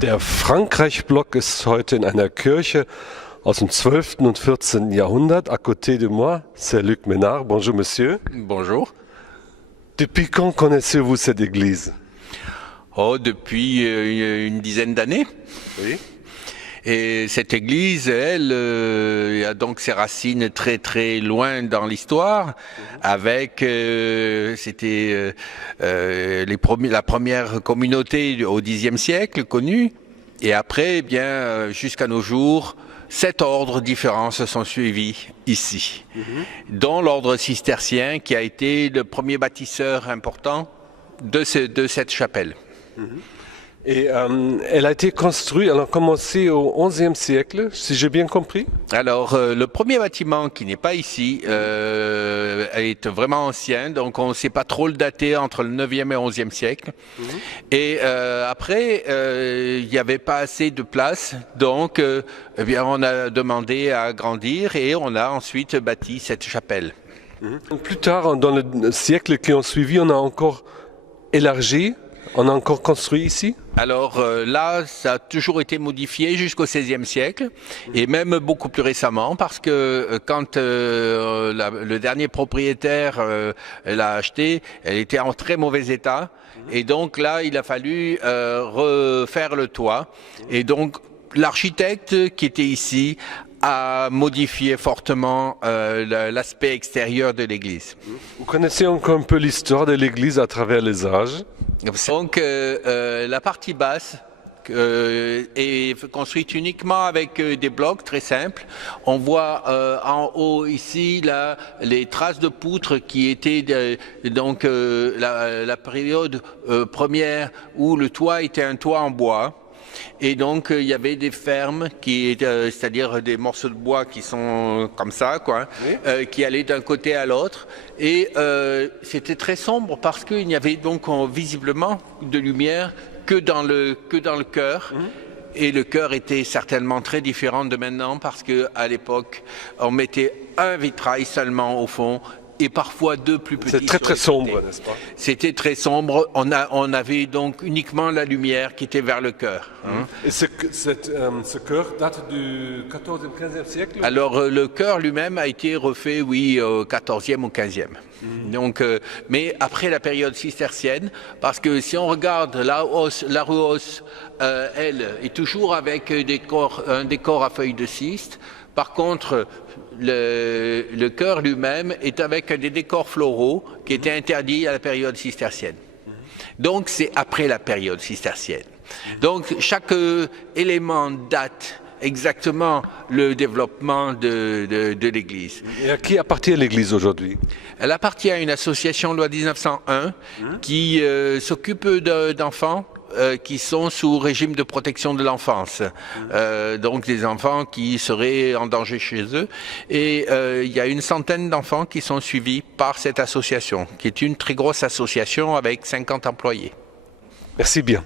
Der Frankreich-Block ist heute in einer Kirche aus dem 12. und 14. Jahrhundert. À côté de moi, c'est Luc Ménard. Bonjour, monsieur. Bonjour. Depuis quand connaissez-vous cette église? Oh, depuis une dizaine d'années. Oui. Et cette église, elle, a donc ses racines très très loin dans l'histoire, avec c'était la première communauté au Xe siècle connue, et après, eh bien, jusqu'à nos jours, 7 ordres différents se sont suivis ici, dont l'ordre cistercien qui a été le premier bâtisseur important de cette chapelle. Et elle a été construite, elle a commencé au XIe siècle, si j'ai bien compris. Alors, le premier bâtiment qui n'est pas ici est vraiment ancien, donc on ne sait pas trop le dater entre le 9e et 11e siècle. Et après, il n'y avait pas assez de place, donc eh bien, on a demandé à agrandir et on a ensuite bâti cette chapelle. Plus tard, dans le siècle qui ont suivi, on a encore élargi. On a encore construit ici? Alors là, ça a toujours été modifié jusqu'au XVIe siècle et même beaucoup plus récemment parce que quand le dernier propriétaire l'a acheté, elle était en très mauvais état et donc là, il a fallu refaire le toit et donc l'architecte qui était ici a modifié fortement l'aspect extérieur de l'église. Vous connaissez encore un peu l'histoire de l'église à travers les âges? Donc la partie basse est construite uniquement avec des blocs très simples. On voit en haut ici là, les traces de poutres qui étaient donc la période première où le toit était un toit en bois. Et donc il y avait des fermes c'est-à-dire des morceaux de bois qui sont comme ça, quoi, oui. Qui allaient d'un côté à l'autre. Et c'était très sombre parce qu'il n'y avait donc visiblement de lumière que dans le chœur. Et le chœur était certainement très différent de maintenant parce que à l'époque on mettait un vitrail seulement au fond. Et parfois deux plus petits. C'est très très sombre, n'est-ce pas? C'était très sombre. On avait donc uniquement la lumière qui était vers le chœur. Et ce chœur date du 14e, 15e siècle? Alors le chœur lui-même a été refait, oui, au 14e ou 15e. Donc, mais après la période cistercienne, parce que si on regarde la rue Hausse, elle est toujours avec un décor à feuilles de ciste. Par contre, le chœur lui-même est avec des décors floraux qui étaient interdits à la période cistercienne. Donc c'est après la période cistercienne. Donc chaque élément date exactement le développement de l'église. Et à qui appartient l'église aujourd'hui? Elle appartient à une association loi 1901 qui s'occupe d'enfants qui sont sous régime de protection de l'enfance, donc des enfants qui seraient en danger chez eux. Et il y a une centaine d'enfants qui sont suivis par cette association, qui est une très grosse association avec 50 employés. Merci bien.